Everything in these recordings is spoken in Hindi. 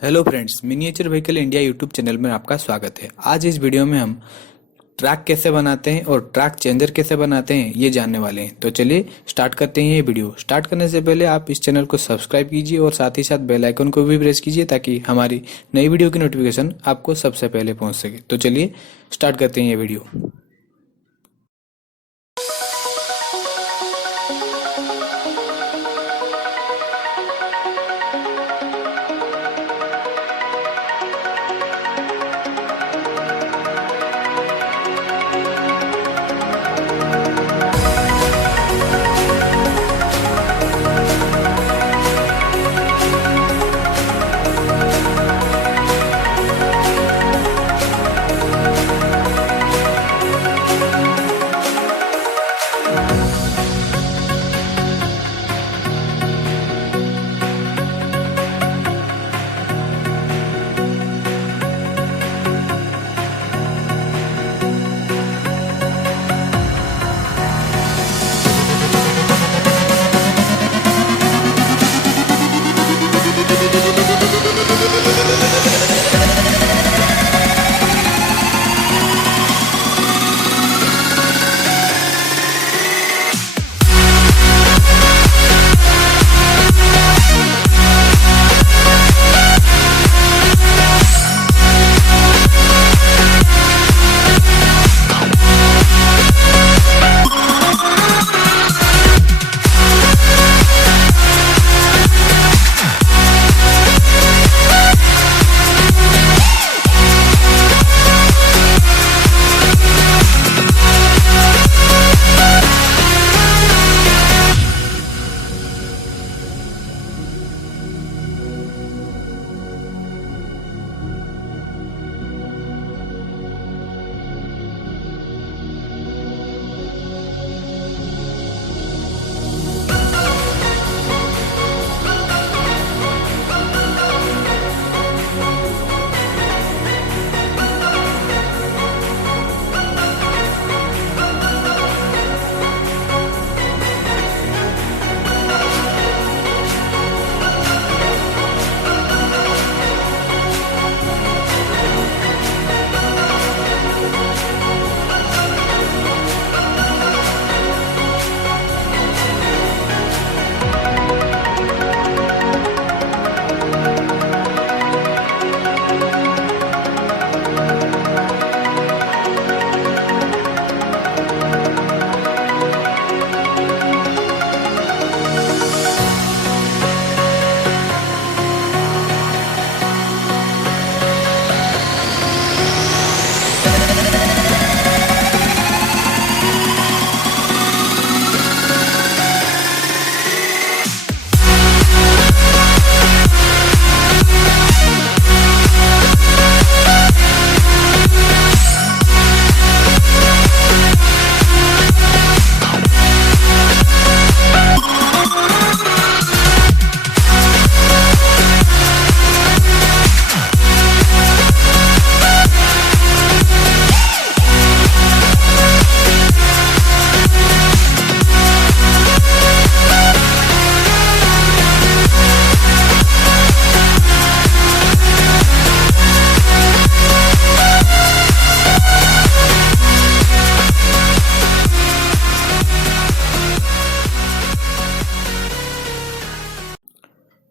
Hello friends, miniature vehicle India YouTube channel में आपका स्वागत है। आज इस वीडियो में हम ट्रैक कैसे बनाते हैं और ट्रैक चेंजर कैसे बनाते हैं ये जानने वाले हैं। तो चलिए स्टार्ट करते हैं। ये वीडियो स्टार्ट करने से पहले आप इस चैनल को सब्सक्राइब कीजिए और साथ ही साथ बेल आइकन को भी प्रेस कीजिए ताकि हमारी नई वीडियो की नोटिफिकेशन आपको सबसे पहले पहुंच सके। तो चलिए स्टार्ट करते हैं ये वीडियो।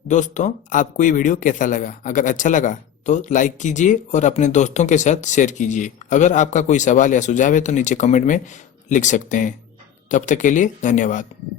दोस्तों, आपको ये वीडियो कैसा लगा? अगर अच्छा लगा तो लाइक कीजिए और अपने दोस्तों के साथ शेयर कीजिए। अगर आपका कोई सवाल या सुझाव है तो नीचे कमेंट में लिख सकते हैं। तब तक के लिए धन्यवाद।